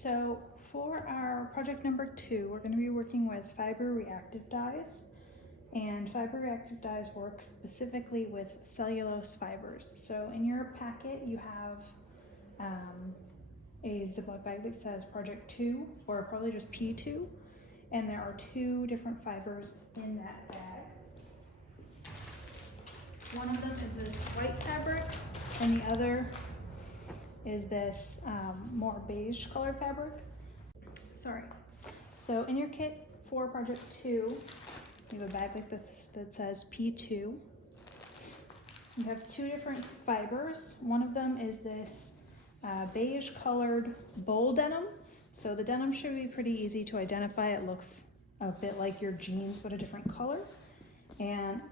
So for our project number 2, we're going to be working with fiber reactive dyes. And fiber reactive dyes work specifically with cellulose fibers. So in your packet you have a Ziploc bag that says project 2 or probably just P2. And there are 2 different fibers in that bag. One of them is this white fabric and the other is this more beige colored fabric. So in your kit for project 2, you have a bag like this that says P2. You have 2 different fibers. One of them is this beige colored bowl denim. So the denim should be pretty easy to identify. It looks a bit like your jeans but a different color. And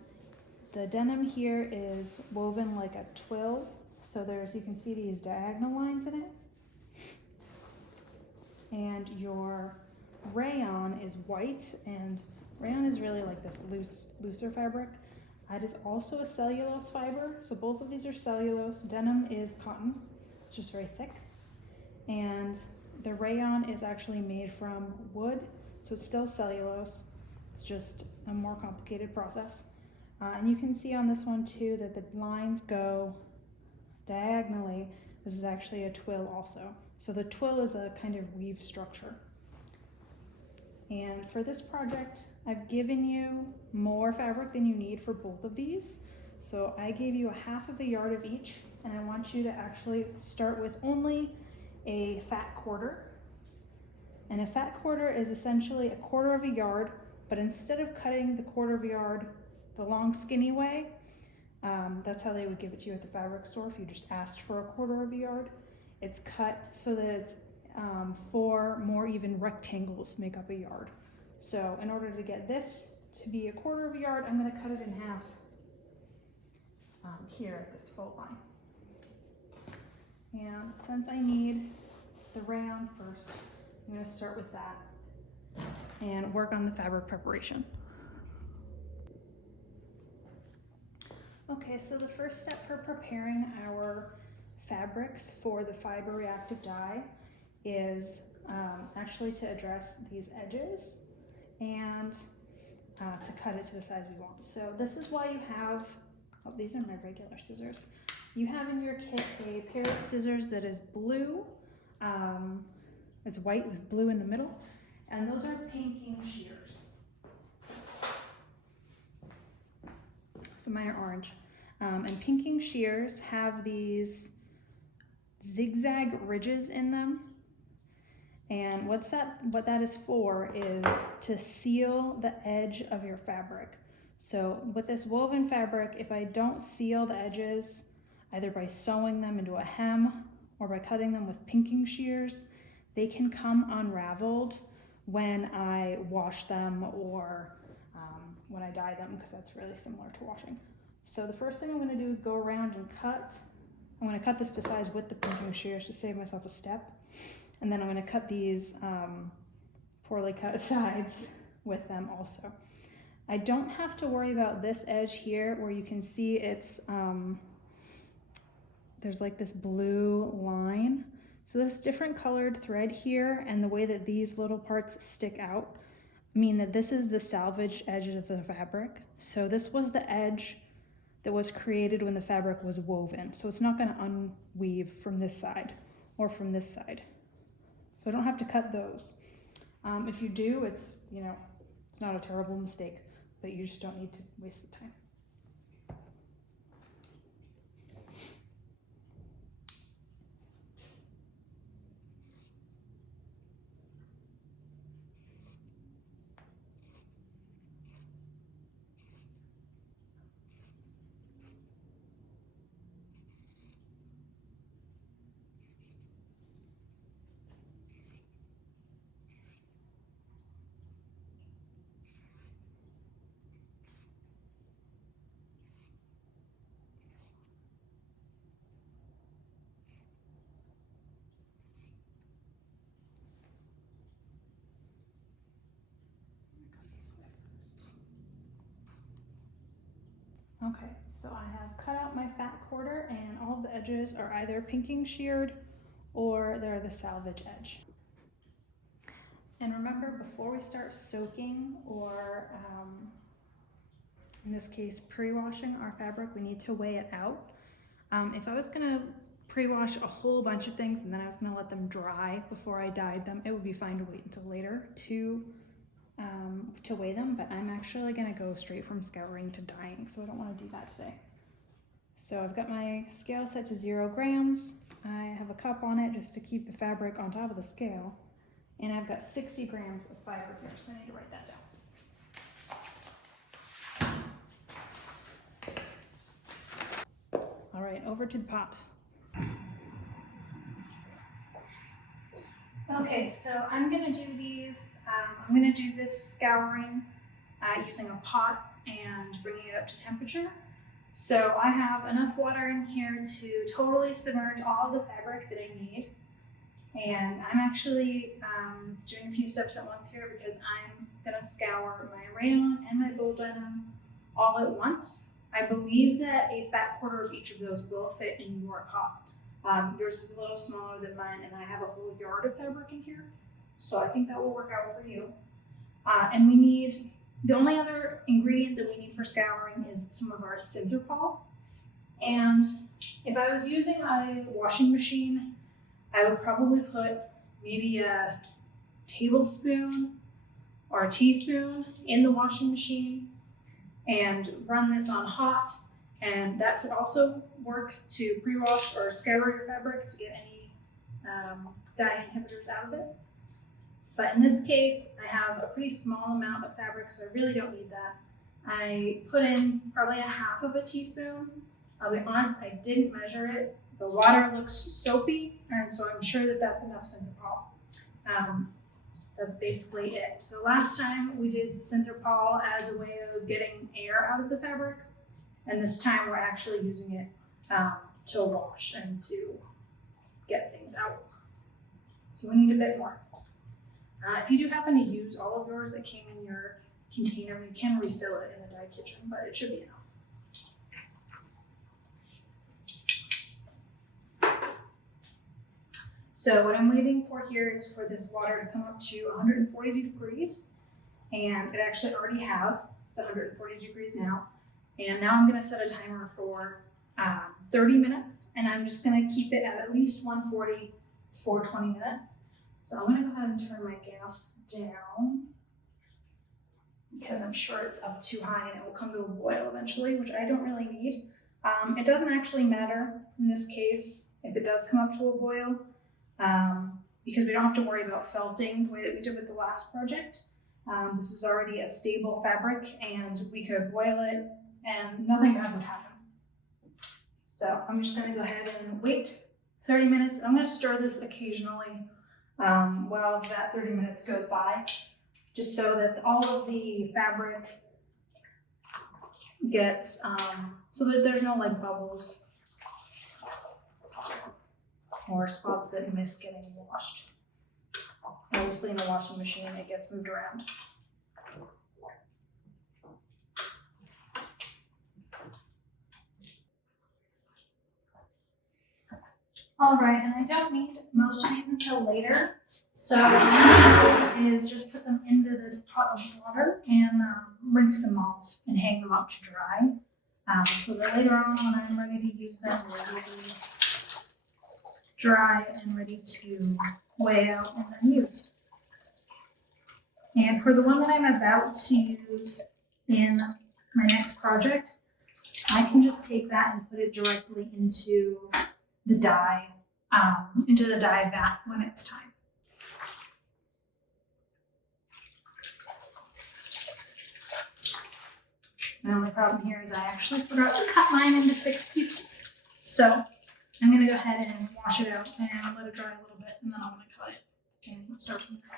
the denim here is woven like a twill. So you can see these diagonal lines in it. And your rayon is white, and rayon is really like this looser fabric. It is also a cellulose fiber, so both of these are cellulose. Denim is cotton, it's just very thick. And the rayon is actually made from wood, so it's still cellulose. It's just a more complicated process. And you can see on this one too that the lines go diagonally. This is actually a twill also. So the twill is a kind of weave structure. And for this project, I've given you more fabric than you need for both of these. So I gave you a half of a yard of each, and I want you to actually start with only a fat quarter. And a fat quarter is essentially a quarter of a yard, but instead of cutting the quarter of a yard the long skinny way, that's how they would give it to you at the fabric store if you just asked for a quarter of a yard. It's cut so that it's 4 more even rectangles make up a yard. So in order to get this to be a quarter of a yard, I'm going to cut it in half here at this fold line. And since I need the rayon first, I'm going to start with that and work on the fabric preparation. Okay, so the first step for preparing our fabrics for the fiber reactive dye is actually to address these edges and to cut it to the size we want. So this is why you have, these are my regular scissors. You have in your kit a pair of scissors that is blue, it's white with blue in the middle, and those are pinking shears. So mine are orange. And pinking shears have these zigzag ridges in them. And what that is for is to seal the edge of your fabric. So with this woven fabric, if I don't seal the edges, either by sewing them into a hem or by cutting them with pinking shears, they can come unraveled when I wash them or when I dye them, because that's really similar to washing. So the first thing I'm going to do is go around and cut. I'm going to cut this to size with the pinking shears to save myself a step. And then I'm going to cut these poorly cut sides with them also. I don't have to worry about this edge here where you can see it's, there's like this blue line. So this different colored thread here and the way that these little parts stick out mean that this is the salvaged edge of the fabric. So this was the edge that was created when the fabric was woven. So it's not going to unweave from this side or from this side. So I don't have to cut those. If you do, it's not a terrible mistake, but you just don't need to waste the time. Okay, so I have cut out my fat quarter and all of the edges are either pinking sheared or they're the salvage edge. And remember, before we start soaking or in this case pre-washing our fabric, we need to weigh it out. If I was gonna pre-wash a whole bunch of things and then I was gonna let them dry before I dyed them, it would be fine to wait until later to weigh them, but I'm actually gonna go straight from scouring to dyeing, so I don't want to do that today. So I've got my scale set to 0 grams. I have a cup on it just to keep the fabric on top of the scale, and I've got 60 grams of fiber here, so I need to write that down. All right, over to the pot. Okay, so I'm gonna do these, I'm gonna do this scouring using a pot and bringing it up to temperature. So I have enough water in here to totally submerge all the fabric that I need. And I'm actually doing a few steps at once here because I'm gonna scour my rayon and my bow denim all at once. I believe that a fat quarter of each of those will fit in your pot. Yours is a little smaller than mine, and I have a whole yard of fabric in here, so I think that will work out for you. And we need, the only other ingredient that we need for scouring is some of our Synthropol. And if I was using a washing machine, I would probably put maybe a tablespoon or a teaspoon in the washing machine and run this on hot. And that could also work to pre-wash or scour your fabric to get any dye inhibitors out of it. But in this case, I have a pretty small amount of fabric, so I really don't need that. I put in probably 1/2 teaspoon. I'll be honest, I didn't measure it. The water looks soapy, and so I'm sure that that's enough Synthropol. That's basically it. So last time we did Synthropol as a way of getting air out of the fabric. And this time we're actually using it to wash and to get things out. So we need a bit more. If you do happen to use all of yours that came in your container, you can refill it in the dye kitchen, but it should be enough. So what I'm waiting for here is for this water to come up to 140 degrees, and it actually already has. It's 140 degrees now. And now I'm gonna set a timer for 30 minutes, and I'm just gonna keep it at least 140 for 20 minutes. So I'm gonna go ahead and turn my gas down because I'm sure it's up too high and it will come to a boil eventually, which I don't really need. It doesn't actually matter in this case if it does come up to a boil because we don't have to worry about felting the way that we did with the last project. This is already a stable fabric and we could boil it and nothing bad would happen. So I'm just gonna go ahead and wait 30 minutes. I'm gonna stir this occasionally while that 30 minutes goes by, just so that all of the fabric gets, so that there's no like bubbles or spots that miss getting washed. Obviously in the washing machine it gets moved around. All right, and I don't need most of these until later. So what I'm going to do is just put them into this pot of water and rinse them off and hang them up to dry. So that later on when I'm ready to use them, they're really dry and ready to weigh out and then use. And for the one that I'm about to use in my next project, I can just take that and put it directly into the dye vat when it's time. My only problem here is I actually forgot to cut mine into 6 pieces. So I'm gonna go ahead and wash it out and let it dry a little bit, and then I'm gonna cut it and start from there.